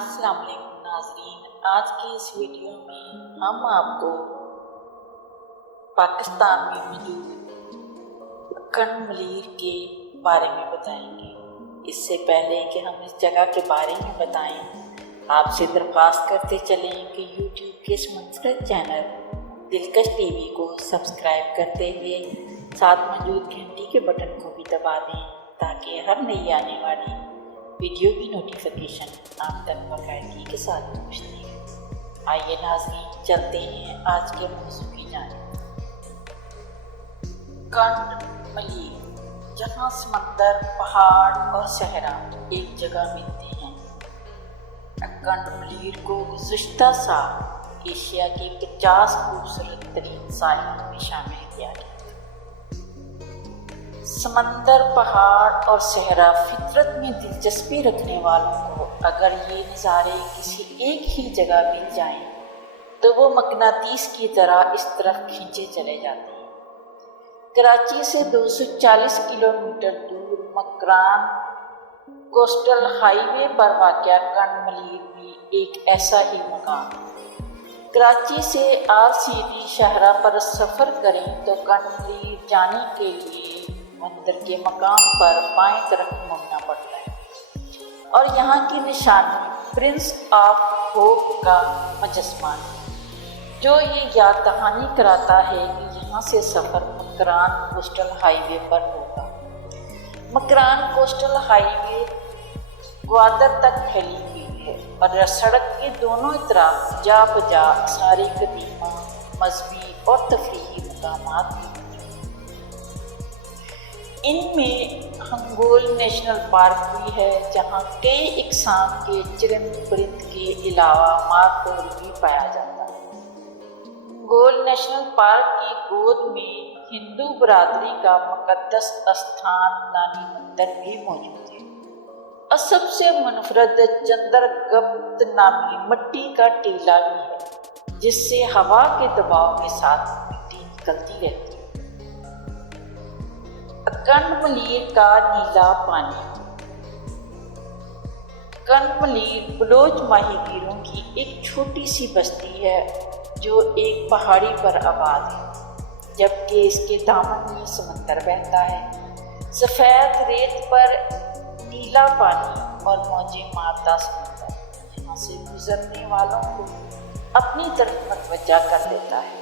السلام علیکم ناظرین، آج کی اس ویڈیو میں ہم آپ کو پاکستان میں موجود کنڈ ملیر کے بارے میں بتائیں گے۔ اس سے پہلے کہ ہم اس جگہ کے بارے میں بتائیں، آپ سے درخواست کرتے چلیں کہ یوٹیوب کے اس منفرد چینل دلکش ٹی وی کو سبسکرائب کرتے ہوئے ساتھ موجود گھنٹی کے بٹن کو بھی دبا دیں تاکہ ہر نئی آنے والی ویڈیو کی نوٹیفیکیشن آپ تک باقاعدگی کے ساتھ پہنچتی ہے۔ آئیے ناظرین چلتے ہیں آج کے موضوع کی جانب۔ کنڈ ملیر، جہاں سمندر، پہاڑ اور صحرا ایک جگہ ملتے ہیں۔ کنڈ ملیر کو گزشتہ سال ایشیا کی 50 خوبصورت ترین ساحلوں میں شامل کیا گیا۔ سمندر، پہاڑ اور صحرا فطرت میں دلچسپی رکھنے والوں کو اگر یہ نظارے کسی ایک ہی جگہ مل جائیں تو وہ مقناطیس کی طرح اس طرف کھینچے چلے جاتے ہیں۔ کراچی سے 240 کلومیٹر دور مکران کوسٹل ہائی وے پر واقع کنڈ ملیر بھی ایک ایسا ہی مقام ہے۔ کراچی سے RCD شاہراہ پر سفر کریں تو کنڈ ملیر جانے کے لیے مندر کے مقام پر بائیں طرف مڑنا پڑتا ہے اور یہاں کی نشانی پرنس آف ہوپ کا مجسمہ ہے، جو یہ یاد دہانی کراتا ہے کہ یہاں سے سفر مکران کوسٹل ہائی وے پر ہوگا۔ مکران کوسٹل ہائی وے گوادر تک پھیلی ہوئی ہے اور سڑک کے دونوں اطراف جا بجا آثار قدیمہ، مذہبی اور تفریحی مقامات ہیں۔ ان میں ہنگول نیشنل پارک بھی ہے، جہاں کئی اقسام کے چرند پرند کے علاوہ مارخور بھی پایا جاتا ہے۔ ہنگول نیشنل پارک کی گود میں ہندو برادری کا مقدس استھان نانی مندر بھی موجود ہے اور سب سے منفرد چندر گپت نامی مٹی کا ٹیلہ بھی ہے، جس سے ہوا کے دباؤ کے ساتھ مٹی نکلتی رہتی ہے۔ کنڈ ملیر کا نیلا پانی۔ کنڈ ملیر بلوچ ماہی گیروں کی ایک چھوٹی سی بستی ہے جو ایک پہاڑی پر آباد ہے، جبکہ اس کے دامن میں سمندر بہتا ہے۔ سفید ریت پر نیلا پانی اور موجیں مارتا سمندر یہاں سے گزرنے والوں کو اپنی طرف متوجہ کر لیتا ہے۔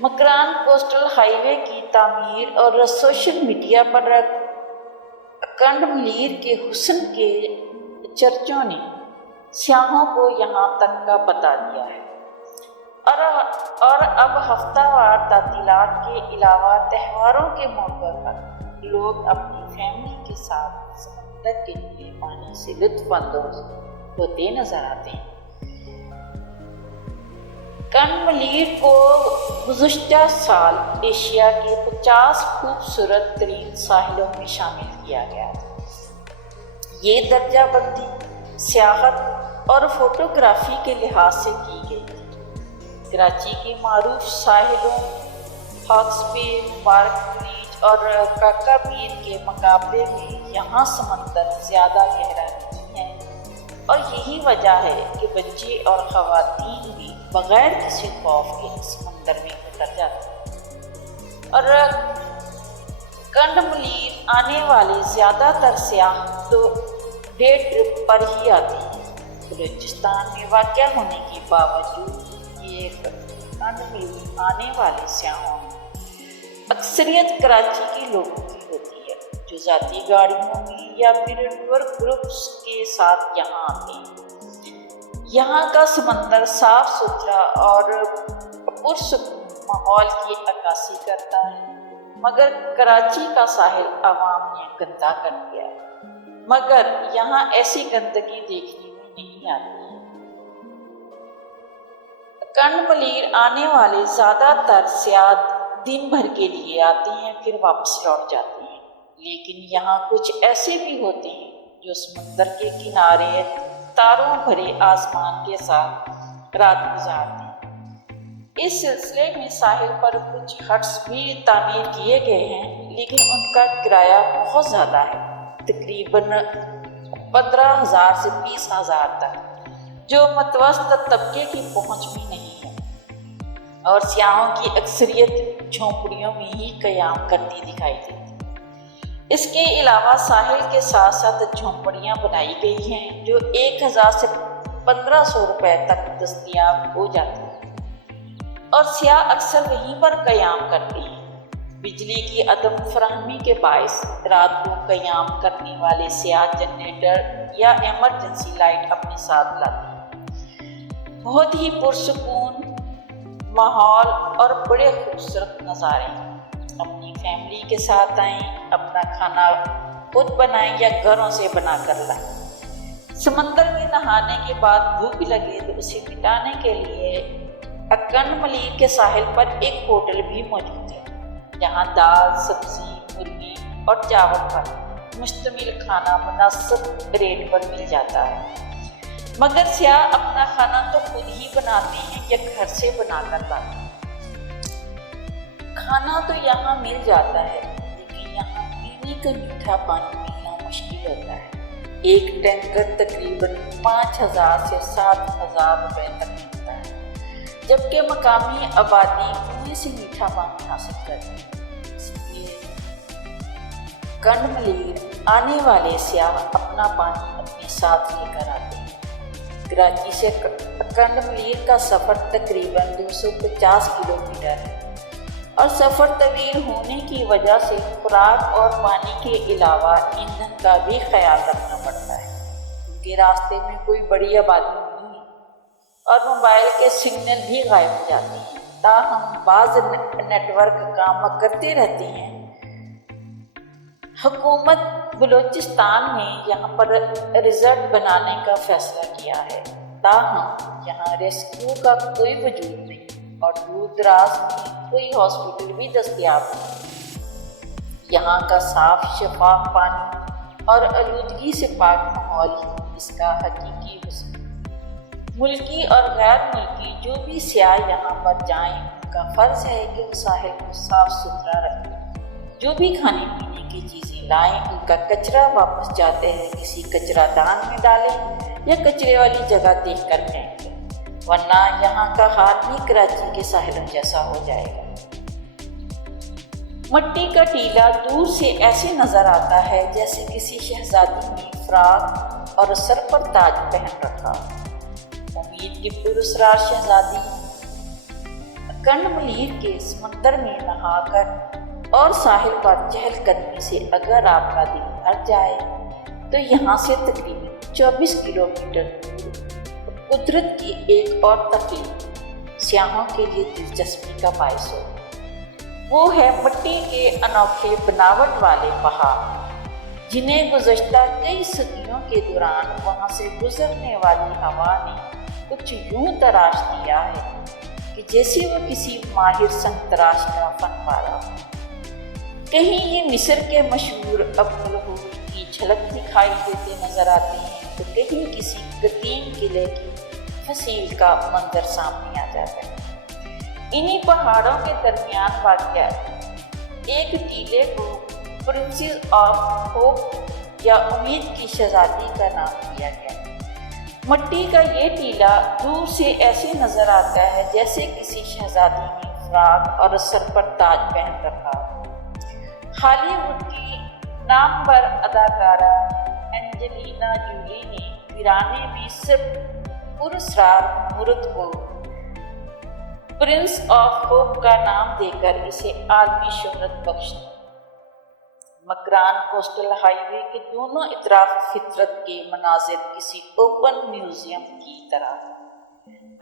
مکران کوسٹل ہائی وے کی تعمیر اور سوشل میڈیا پر کنڈ ملیر کے حسن کے چرچوں نے سیاحوں کو یہاں تک کا بتا دیا ہے اور اب ہفتہ وار تعطیلات کے علاوہ تہواروں کے موقع پر لوگ اپنی فیملی کے ساتھ سمندر کے نیلے پانی سے لطف اندوز ہوتے نظر آتے ہیں۔ کنڈ ملیر کو گزشتہ سال ایشیا کے 50 خوبصورت ترین ساحلوں میں شامل کیا گیا تھا۔ یہ درجہ بندی سیاحت اور فوٹوگرافی کے لحاظ سے کی گئی تھی۔ کراچی کے معروف ساحلوں ہاکس بے، مبارک بیچ اور کاکا بیچ کے مقابلے میں یہاں سمندر زیادہ گہرا نہیں ہے اور یہی وجہ ہے کہ بچے اور خواتین بھی بغیر کسی خوف کے سمندر میں اتر جاتے ہیں۔ اور کنڈ ملیر آنے والے زیادہ تر سیاح تو ڈے ٹرپ پر ہی آتے ہیں۔ بلوچستان میں واقع ہونے کے باوجود یہ کنڈ ملیر آنے والے سیاحوں میں اکثریت کراچی کے لوگوں کی ہوتی ہے، جو ذاتی گاڑیوں میں یا پھر ٹور گروپس کے ساتھ یہاں آتے ہیں۔ یہاں کا سمندر صاف ستھرا اور پرسکون ماحول کی عکاسی کرتا ہے، مگر کراچی کا ساحل عوام نے گندا کر دیا ہے، مگر یہاں ایسی گندگی دیکھنے میں نہیں آتی ہے۔ کنڈ ملیر آنے والے زیادہ تر سیاح دن بھر کے لیے آتے ہیں پھر واپس لوٹ جاتے ہیں، لیکن یہاں کچھ ایسے بھی ہوتے ہیں جو سمندر کے کنارے تاروں بھرے آسمان کے ساتھ رات گزارتے ہیں۔ اس سلسلے میں ساحل پر کچھ ہٹس بھی تعمیر کیے گئے ہیں، لیکن ان کا کرایہ بہت زیادہ ہے، تقریباً 15,000 سے 20,000 تک۔ جو متوسط طبقے کی پہنچ بھی نہیں ہے، اور سیاحوں کی اکثریت جھونپڑیوں میں ہی قیام کرتی دکھائی دیتی۔ اس کے علاوہ ساحل کے ساتھ ساتھ جھونپڑیاں بنائی گئی ہیں جو 1000 سے 1500 روپے تک دستیاب ہو جاتی ہیں، اور سیاح اکثر وہیں پر قیام کرتے ہیں۔ بجلی کی عدم فراہمی کے باعث رات کو قیام کرنے والے سیاح جنریٹر یا ایمرجنسی لائٹ اپنے ساتھ لاتے ہیں۔ بہت ہی پرسکون ماحول اور بڑے خوبصورت نظارے ہیں۔ اپنی فیملی کے ساتھ آئیں، اپنا کھانا خود بنائیں یا گھروں سے بنا کر لائیں۔ سمندر میں نہانے کے بعد بھوک لگے تو اسے مٹانے کے لیے اکنڈ ملیر کے ساحل پر ایک ہوٹل بھی موجود ہے، جہاں دال، سبزی، مرغی اور چاول پر مشتمل کھانا مناسب ریٹ پر مل جاتا ہے، مگر سیاح اپنا کھانا تو خود ہی بناتے ہیں یا گھر سے بنا کر لاتے ہیں۔ کھانا تو یہاں مل جاتا ہے، لیکن یہاں پینے کا میٹھا پانی ملنا مشکل ہوتا ہے۔ ایک ٹینکر تقریباً 5000 سے 7000 روپے تک ملتا ہے، جبکہ مقامی آبادی کنویں سے میٹھا پانی حاصل کرتی ہے۔ اس لیے کنڈ ملیر آنے والے سیاح اپنا پانی اپنے ساتھ لے کر آتے ہیں۔ کراچی سے کنڈ ملیر کا سفر تقریباً 250 کلومیٹر ہے، اور سفر طویل ہونے کی وجہ سے خوراک اور پانی کے علاوہ ایندھن کا بھی خیال رکھنا پڑتا ہے، کیونکہ راستے میں کوئی بڑی آبادی نہیں ہے اور موبائل کے سگنل بھی غائب ہو جاتے ہیں۔ تاہم بعض نیٹ ورک کام کرتے رہتے ہیں۔ حکومت بلوچستان نے یہاں پر ریزورٹ بنانے کا فیصلہ کیا ہے، تاہم یہاں ریسکیو کا کوئی وجود نہیں اور دور دراز میں کوئی ہاسپٹل بھی دستیاب نہیں۔ یہاں کا صاف شفاف پانی اور آلودگی سے پاک ماحول ہی اس کا حقیقی حسن ہے۔ ملکی اور غیر ملکی جو بھی سیاح یہاں پر جائیں، ان کا فرض ہے کہ وہ ساحل کو صاف ستھرا رکھیں۔ جو بھی کھانے پینے کی چیزیں لائیں، ان کا کچرا واپس جاتے ہیں کسی کچرا دان میں ڈالیں یا کچرے والی جگہ دیکھ کر پھینکیں، ورنہ یہاں کا حال بھی کراچی کے ساحلوں جیسا ہو جائے گا۔ مٹی کا ٹیلا دور سے ایسے نظر آتا ہے جیسے کسی شہزادی نے فراق اور سر پر تاج پہن رکھا۔ امید کی پراسرار شہزادی کنڈ ملیر کے سمندر میں نہا کر اور ساحل پر چہل قدمی سے اگر آپ کا دل بھر جائے تو یہاں سے تقریباً 24 کلومیٹر دور قدرت کی ایک اور تخلیق سیاحوں کے لیے دلچسپی کا باعث ہو۔ وہ ہے مٹی کے انوکھے بناوٹ والے پہاڑ، جنہیں گزشتہ کئی صدیوں کے دوران وہاں سے گزرنے والی ہوا نے کچھ یوں تراش دیا ہے کہ جیسے وہ کسی ماہر سنگ تراش کا فن پارا ہو۔ کہیں یہ مصر کے مشہور ابو الہول کی جھلک دکھائی دیتے نظر آتے ہیں تو کہیں کسی قدیم قلعے کی فصیل کا منظر سامنے آ جاتا ہے۔ انہی پہاڑوں کے درمیان واقع ایک ٹیلے کو پرنسز آف ہوپ یا امید کی شہزادی کا نام دیا گیا۔ مٹی کا یہ ٹیلا دور سے ایسے نظر آتا ہے جیسے کسی شہزادی نے فراق اور سر پر تاج پہن رکھا۔ ہالی ووڈ کی نامور اداکارہ اینجلینا جولی نے ویرانے میں صرف پراسرار مورد کو پرنس آف ہوپ کا نام دے کر اسے عالمی شہرت بخش دی۔ مکران کوسٹل ہائی وے کے دونوں اطراف فطرت کے مناظر کسی اوپن میوزیم کی طرح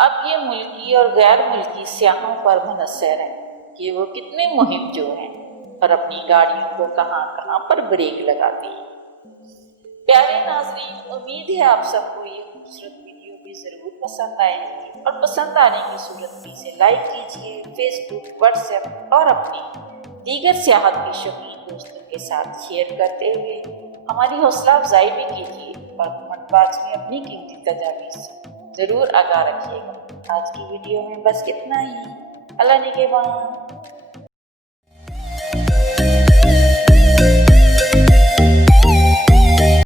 اب یہ ملکی اور غیر ملکی سیاحوں پر منحصر ہے کہ وہ کتنے مہم جو ہیں اور اپنی گاڑیوں کو کہاں کہاں پر بریک لگاتے ہیں۔ پیارے ناظرین، امید ہے آپ سب کو یہ خوبصورت ویڈیو بھی ضرور پسند آئے گی، اور پسند آنے کی صورت میں اسے لائک کیجیے، فیس بک، واٹس ایپ اور اپنے دیگر سیاحت کے شوقین دوستوں کے ساتھ شیئر کرتے ہوئے ہماری حوصلہ افزائی بھی کیجیے، اور کمنٹ باکس میں اپنی قیمتی تجاویز ضرور آگاہ رکھیے گا۔ آج کی ویڈیو میں بس اتنا ہی۔ اللہ نگہبان۔